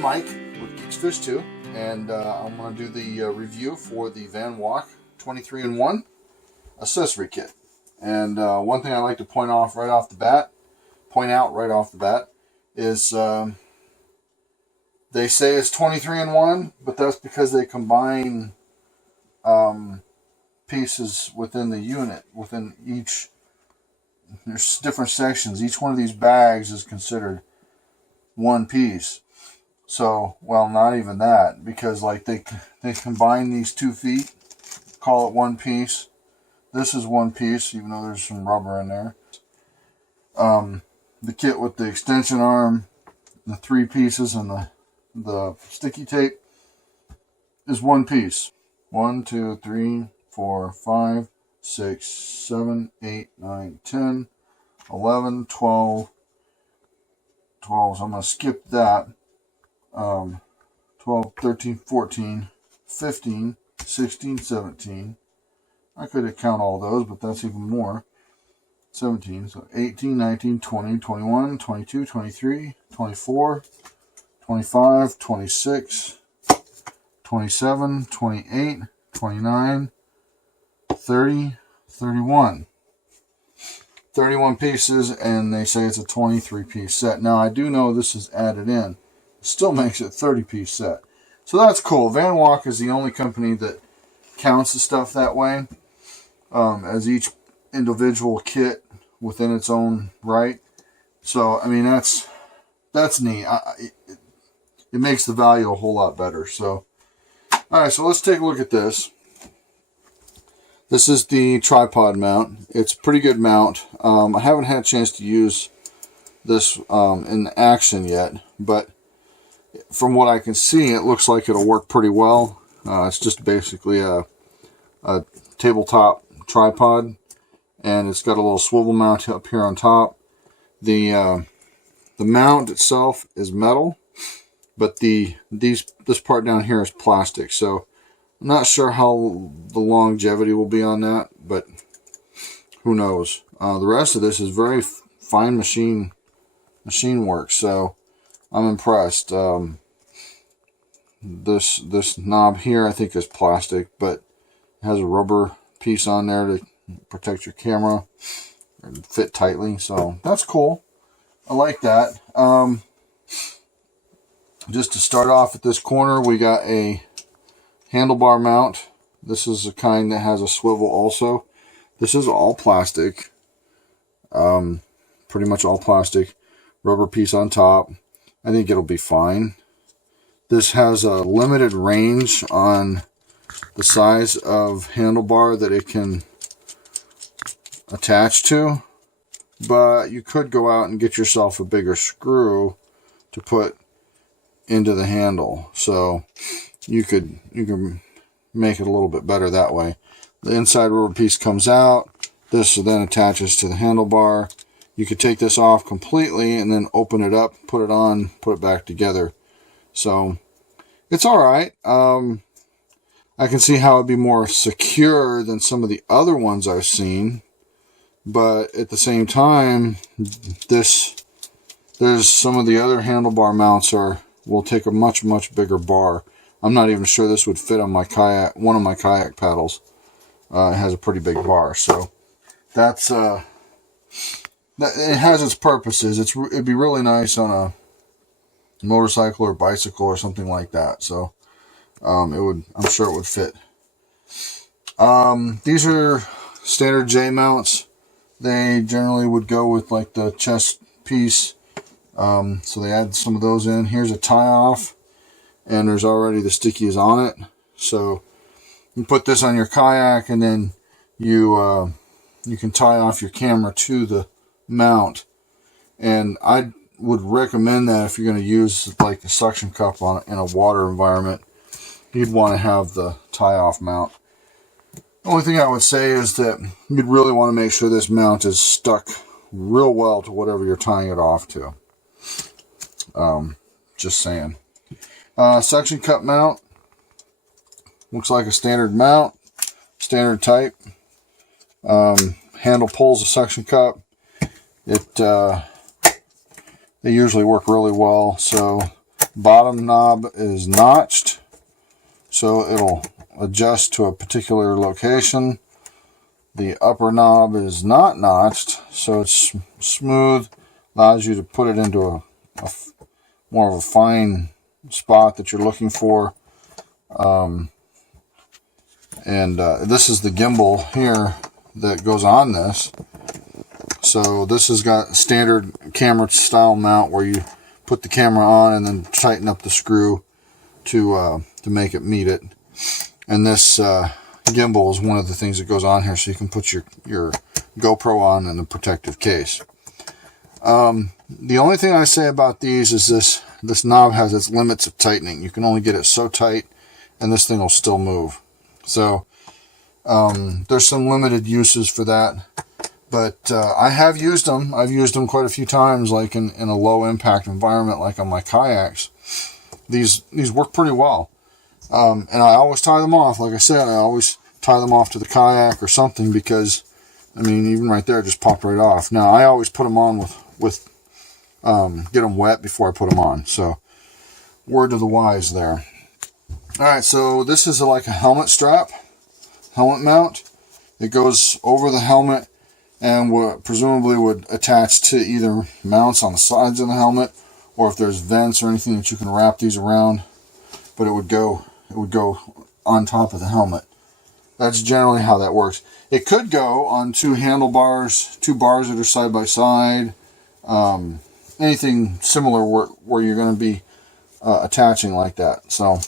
I'm Mike with GeeksFishToo, and I'm going to do the review for the Vanwalk 23-in-1 accessory kit. And one thing I like to point out right off the bat is they say it's 23-in-1, but that's because they combine pieces within the unit, within each. There's different sections. Each one of these bags is considered one piece. So, well, not even that, because like they combine these 2 feet, call it one piece. This is one piece, even though there's some rubber in there. The kit with the extension arm, the 3 pieces, and the sticky tape is one piece. 1, 2, 3, 4, 5, 6, 7, 8, 9, 10, 11, 12. So I'm going to skip that. 12, 13, 14, 15, 16, 17. I could count all those, but that's even more. 17, so 18, 19, 20, 21, 22, 23, 24, 25, 26, 27, 28, 29, 30, 31. 31 pieces, and they say it's a 23-piece set. Now, I do know this is added in. It still makes it a 30-piece set. So that's cool. Vanwalk is the only company that counts the stuff that way, as each individual kit within its own right. So, I mean, that's neat. It makes the value a whole lot better. So, all right, so let's take a look at this. This is the tripod mount. It's a pretty good mount. I haven't had a chance to use this in action yet, but from what I can see, it looks like it'll work pretty well. It's just basically a tabletop tripod, and it's got a little swivel mount up here on top. The mount itself is metal, but this part down here is plastic. So I'm not sure how the longevity will be on that, but who knows. The rest of this is very fine machine work, so I'm impressed. This knob here I think is plastic, but it has a rubber piece on there to protect your camera and fit tightly, so that's cool. I like that. Just to start off at this corner, we got a handlebar mount. This is the kind that has a swivel also. This is all plastic. Pretty much all plastic. Rubber piece on top. I think it'll be fine. This has a limited range on the size of handlebar that it can attach to, but you could go out and get yourself a bigger screw to put into the handle. So you can make it a little bit better that way. The inside rubber piece comes out. This then attaches to the handlebar. You could take this off completely and then open it up, put it on, put it back together. So it's all right. I can see how it'd be more secure than some of the other ones I've seen, but at the same time, there's some of the other handlebar mounts will take a much bigger bar. I'm not even sure this would fit on my kayak, one of my kayak paddles. It has a pretty big bar, so that's it has its purposes. It'd be really nice on a motorcycle or bicycle or something like that. So I'm sure it would fit. These are standard J mounts. They generally would go with like the chest piece. So they add some of those in. Here's a tie off, and there's already the stickies on it. So you put this on your kayak, and then you can tie off your camera to the mount. And I would recommend that if you're going to use like a suction cup in a water environment, you'd want to have the tie off mount. The only thing I would say is that you'd really want to make sure this mount is stuck real well to whatever you're tying it off to. Just saying. Suction cup mount. Looks like a standard mount. Standard type. Handle pulls a suction cup. They usually work really well. So Bottom knob is notched, so it'll adjust to a particular location. The upper knob is not notched, so it's smooth, allows you to put it into a more of a fine spot that you're looking for. This is the gimbal here that goes on this. So this has got standard camera style mount where you put the camera on and then tighten up the screw to make it meet it. And this gimbal is one of the things that goes on here, so you can put your GoPro on in a protective case. The only thing I say about these is this knob has its limits of tightening. You can only get it so tight, and this thing will still move. So there's some limited uses for that. But I have used them. I've used them quite a few times, like in a low impact environment, like on my kayaks. These work pretty well. And I always tie them off. Like I said, I always tie them off to the kayak or something, because, I mean, even right there, it just popped right off. Now, I always put them on with get them wet before I put them on. So, word to the wise there. Alright, so this is like a helmet strap, helmet mount. It goes over the helmet and presumably would attach to either mounts on the sides of the helmet, or if there's vents or anything that you can wrap these around. But it would go on top of the helmet. That's generally how that works. It could go on two handlebars, two bars that are side by side, anything similar where you're going to be attaching like that. So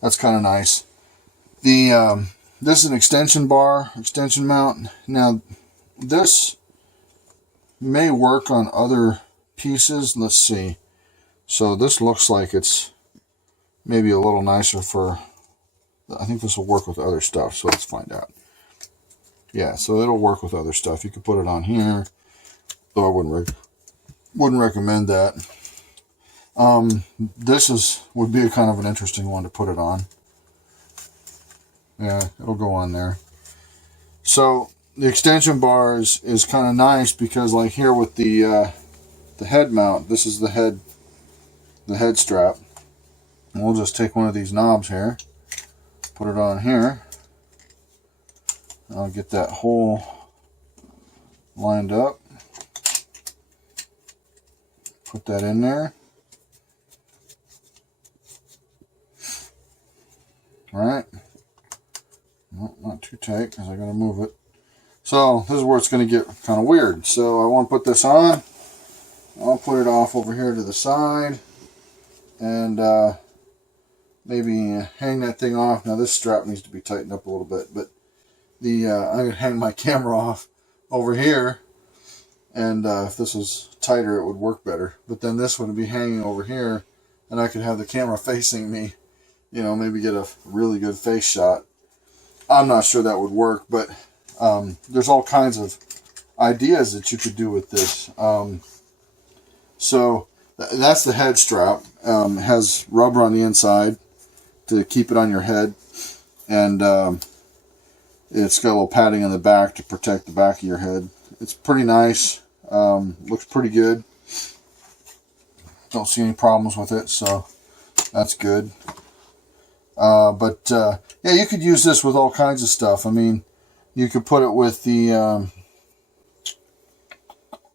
that's kind of nice. This is an extension mount. Now this may work on other pieces. Let's see. So this looks like it's maybe a little nicer for, I think this will work with other stuff, so let's find out. Yeah, so it'll work with other stuff. You could put it on here, though I wouldn't recommend that. This would be a kind of an interesting one to put it on. Yeah, it'll go on there. So the extension bar is kind of nice, because like here with the head mount, this is the head strap. And we'll just take one of these knobs here, put it on here. I'll get that hole lined up. Put that in there. Alright. Well, not too tight, because I gotta move it. So this is where it's going to get kind of weird. So I want to put this on. I'll put it off over here to the side, and maybe hang that thing off. Now this strap needs to be tightened up a little bit, but I'm going to hang my camera off over here, and if this was tighter it would work better. But then this would be hanging over here, and I could have the camera facing me, you know, maybe get a really good face shot. I'm not sure that would work, but there's all kinds of ideas that you could do with this. So that's the head strap. It has rubber on the inside to keep it on your head, and it's got a little padding on the back to protect the back of your head. It's pretty nice. Looks pretty good. Don't see any problems with it, so that's good. Yeah, you could use this with all kinds of stuff. I mean, you could put it with the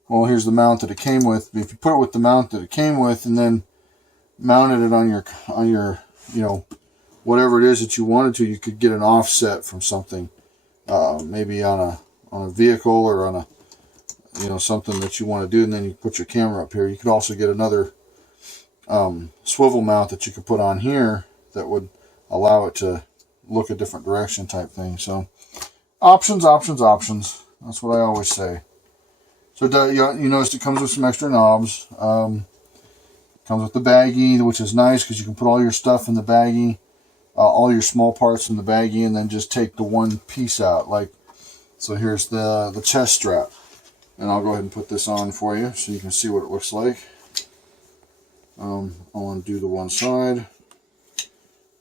well, here's the mount that it came with. If you put it with the mount that it came with, and then mounted it on your you know, whatever it is that you wanted to, you could get an offset from something, maybe on a vehicle, or on a, you know, something that you want to do, and then you put your camera up here. You could also get another swivel mount that you could put on here that would allow it to look a different direction type thing. So options, options, options. That's what I always say. So you noticed it comes with some extra knobs. Comes with the baggie, which is nice because you can put all your stuff in the baggie, all your small parts in the baggie, and then just take the one piece out. Like, so here's the chest strap, and I'll go ahead and put this on for you so you can see what it looks like. I want to do the one side.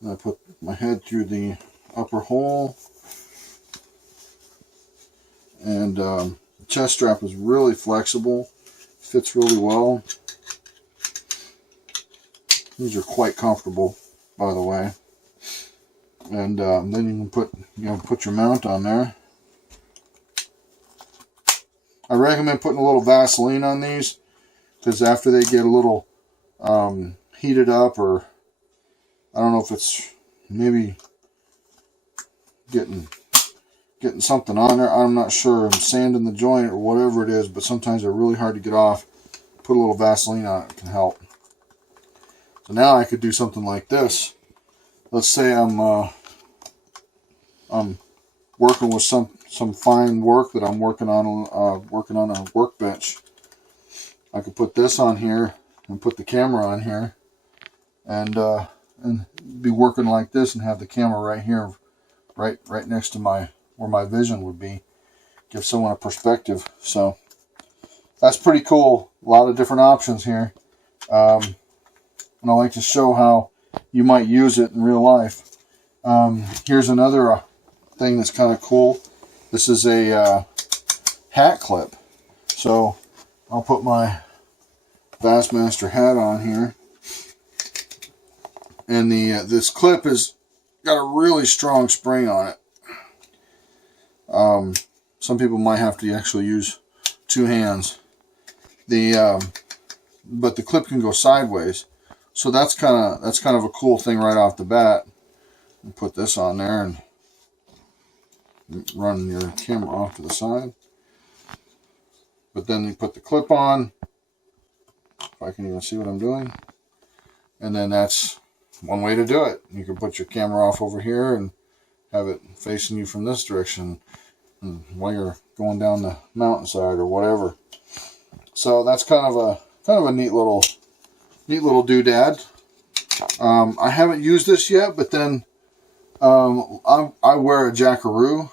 And I put my head through the upper hole, and the chest strap is really flexible, fits really well. These are quite comfortable, by the way. And then you can put your mount on there. I recommend putting a little Vaseline on these, because after they get a little heated up, or I don't know if it's maybe getting something on there, I'm not sure, and sanding the joint or whatever it is, but sometimes they're really hard to get off. Put a little Vaseline on it, can help. So now I could do something like this. Let's say I'm working with some fine work that I'm working on a workbench. I could put this on here and put the camera on here, and be working like this and have the camera right here, right next to where my vision would be. Give someone a perspective. So that's pretty cool. A lot of different options here, and I like to show how you might use it in real life. Here's another thing that's kind of cool. This is a hat clip. So I'll put my Bassmaster hat on here, and this clip has got a really strong spring on it. Some people might have to actually use two hands. But the clip can go sideways, so that's kind of a cool thing right off the bat. You put this on there and run your camera off to the side. But then you put the clip on, if I can even see what I'm doing, and then that's one way to do it. You can put your camera off over here and have it facing you from this direction, and while you're going down the mountainside or whatever. So that's kind of a neat little doodad. I haven't used this yet, but then I wear a jackaroo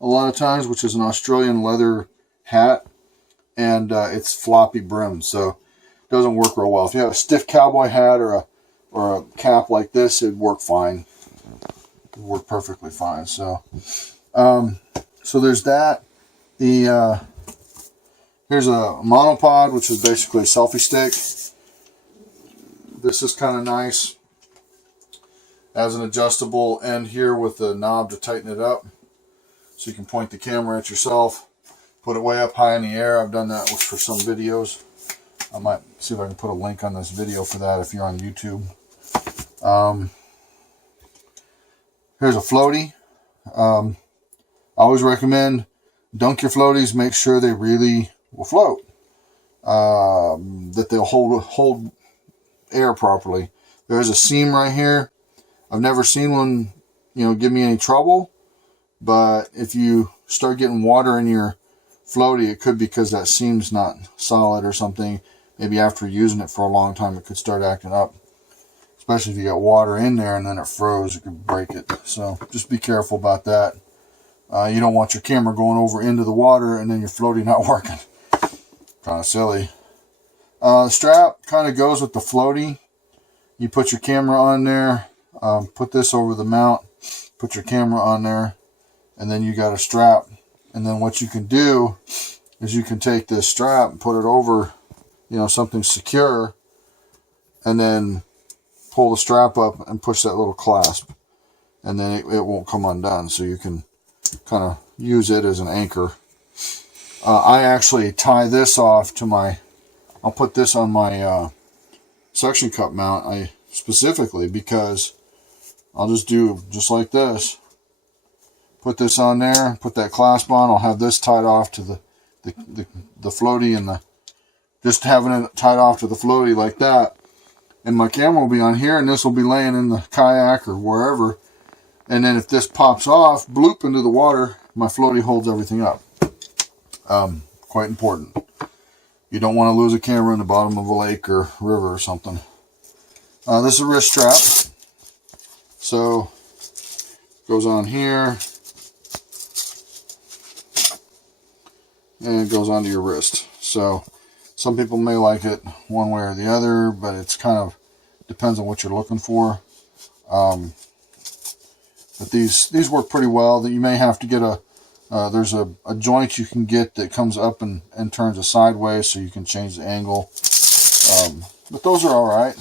a lot of times, which is an Australian leather hat, and it's floppy brim, so it doesn't work real well. If you have a stiff cowboy hat or a cap like this, it'd work fine. It'd work perfectly fine. So so there's that. Here's a monopod, which is basically a selfie stick. This is kind of nice. Has an adjustable end here with the knob to tighten it up, so you can point the camera at yourself, put it way up high in the air. I've done that for some videos. I might see if I can put a link on this video for that if you're on YouTube. Here's a floaty. I always recommend dunk your floaties. Make sure they really will float. That they'll hold air properly. There's a seam right here. I've never seen one, give me any trouble. But if you start getting water in your floaty, it could be because that seam's not solid or something. Maybe after using it for a long time, it could start acting up. Especially if you got water in there and then it froze, it could break it. So just be careful about that. You don't want your camera going over into the water and then your floaty not working. Kind of silly. The strap kind of goes with the floaty. You put your camera on there, put this over the mount, put your camera on there, and then you got a strap. And then what you can do is you can take this strap and put it over, something secure, and then pull the strap up and push that little clasp, and then it won't come undone. So you can kind of use it as an anchor. I actually tie this off to I'll put this on my suction cup mount specifically because I'll just do just like this. Put this on there, put that clasp on. I'll have this tied off to the floaty, and just having it tied off to the floaty like that. And my camera will be on here, and this will be laying in the kayak or wherever. And then if this pops off, bloop into the water, my floaty holds everything up. Quite important. You don't want to lose a camera in the bottom of a lake or river or something. This is a wrist strap. So, goes on here. And it goes onto your wrist. So, some people may like it one way or the other, but it's kind of depends on what you're looking for. But these work pretty well. That you may have to get there's a joint you can get that comes up and turns it sideways, so you can change the angle. But those are all right.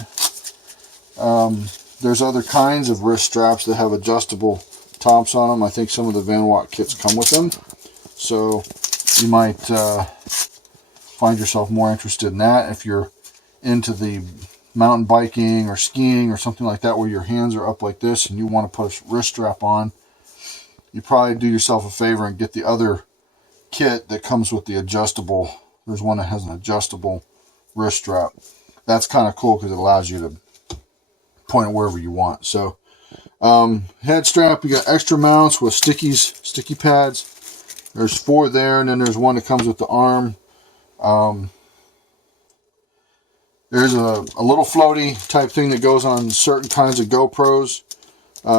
There's other kinds of wrist straps that have adjustable tops on them. I think some of the Vanwalk kits come with them. So you might find yourself more interested in that if you're into the mountain biking or skiing or something like that where your hands are up like this and you want to put a wrist strap on. You probably do yourself a favor and get the other kit that comes with the adjustable. There's one that has an adjustable wrist strap. That's kind of cool because it allows you to point it wherever you want. So head strap, you got extra mounts with sticky pads. There's 4 there, and then there's one that comes with the arm. There's a little floaty type thing that goes on certain kinds of GoPros.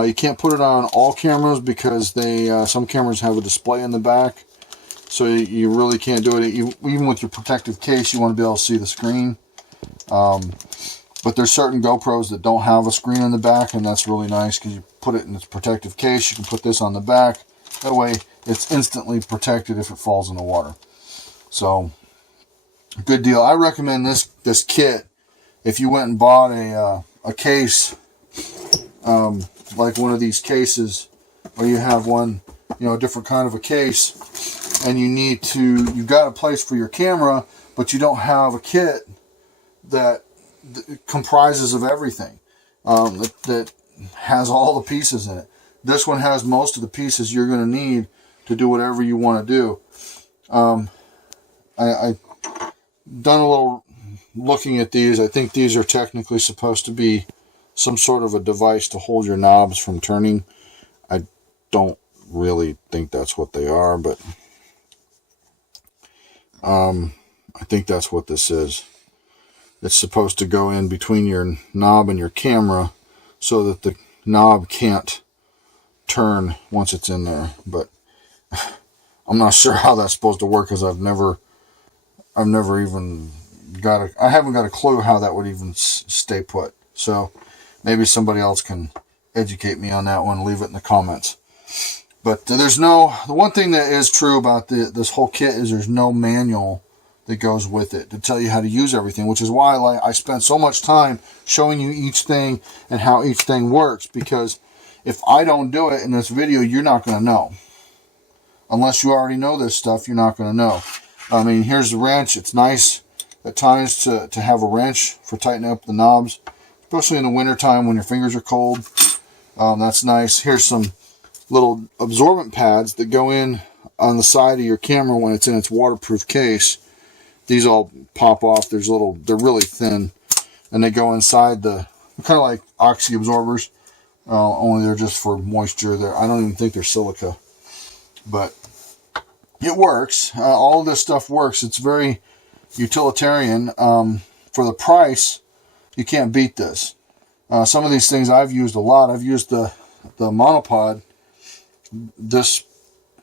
You can't put it on all cameras because some cameras have a display in the back. So you really can't do it. Even with your protective case, you want to be able to see the screen. But there's certain GoPros that don't have a screen in the back, and that's really nice because you put it in its protective case. You can put this on the back. That way, it's instantly protected if it falls in the water. So, good deal. I recommend this kit if you went and bought a case, like one of these cases, where you have one, a different kind of a case, and you've got a place for your camera, but you don't have a kit that comprises of everything, that has all the pieces in it. This one has most of the pieces you're going to need to do whatever you want to do. I done a little looking at these. I think these are technically supposed to be some sort of a device to hold your knobs from turning. I don't really think that's what they are, but I think that's what this is. It's supposed to go in between your knob and your camera so that the knob can't turn once it's in there. But I'm not sure how that's supposed to work because I've never even I haven't got a clue how that would even stay put. So maybe somebody else can educate me on that one. Leave it in the comments. But the one thing that is true about this whole kit is there's no manual that goes with it to tell you how to use everything, which is why I spent so much time showing you each thing and how each thing works, because if I don't do it in this video, you're not going to know. Unless you already know this stuff, you're not going to know. I mean, here's the wrench. It's nice at times to have a wrench for tightening up the knobs, especially in the wintertime when your fingers are cold. That's nice. Here's some little absorbent pads that go in on the side of your camera when it's in its waterproof case. These all pop off. They're really thin, and they go inside kind of like oxy absorbers, only they're just for moisture. I don't even think they're silica, but it works. All of this stuff works. It's very utilitarian. For the price, you can't beat this. Some of these things I've used a lot. I've used the monopod, this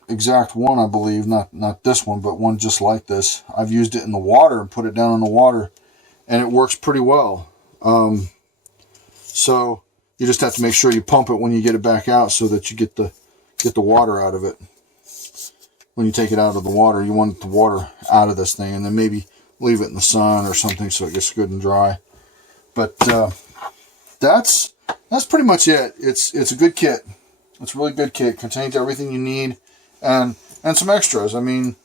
exact one, I believe, not this one, but one just like this. I've used it in the water and put it down in the water, and it works pretty well. So you just have to make sure you pump it when you get it back out so that you get the water out of it. When you take it out of the water, you want the water out of this thing, and then maybe leave it in the sun or something so it gets good and dry. But that's pretty much it. It's a good kit. It's a really good kit. Contains everything you need. And some extras. I mean,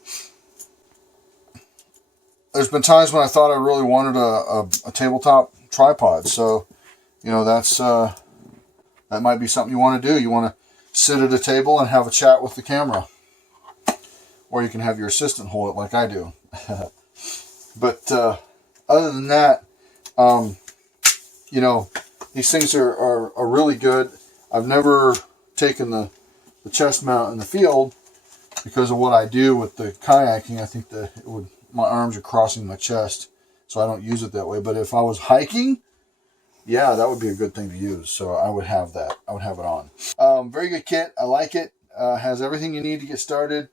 there's been times when I thought I really wanted a tabletop tripod. So, that might be something you want to do. You want to sit at a table and have a chat with the camera. Or you can have your assistant hold it like I do. But other than that, these things are really good. I've never taken the chest mount in the field because of what I do with the kayaking. I think my arms are crossing my chest, so I don't use it that way. But if I was hiking, yeah, that would be a good thing to use. So I would have that. I would have it on. Very good kit. I like it. Has everything you need to get started.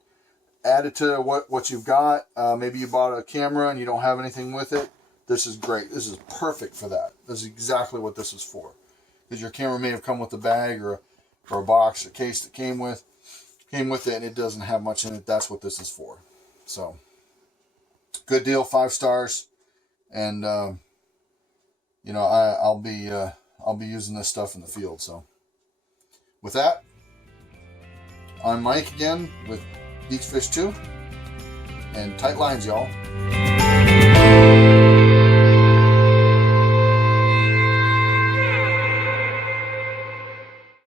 Add it to what you've got. Maybe you bought a camera and you don't have anything with it. This is great. This is perfect for that. This is exactly what this is for. Because your camera may have come with a bag or a box, a case that came with it, and it doesn't have much in it. That's what this is for. So, good deal, 5 stars. And I'll I'll be using this stuff in the field. So with that, I'm Mike again with GeeksFishToo, and tight lines, y'all.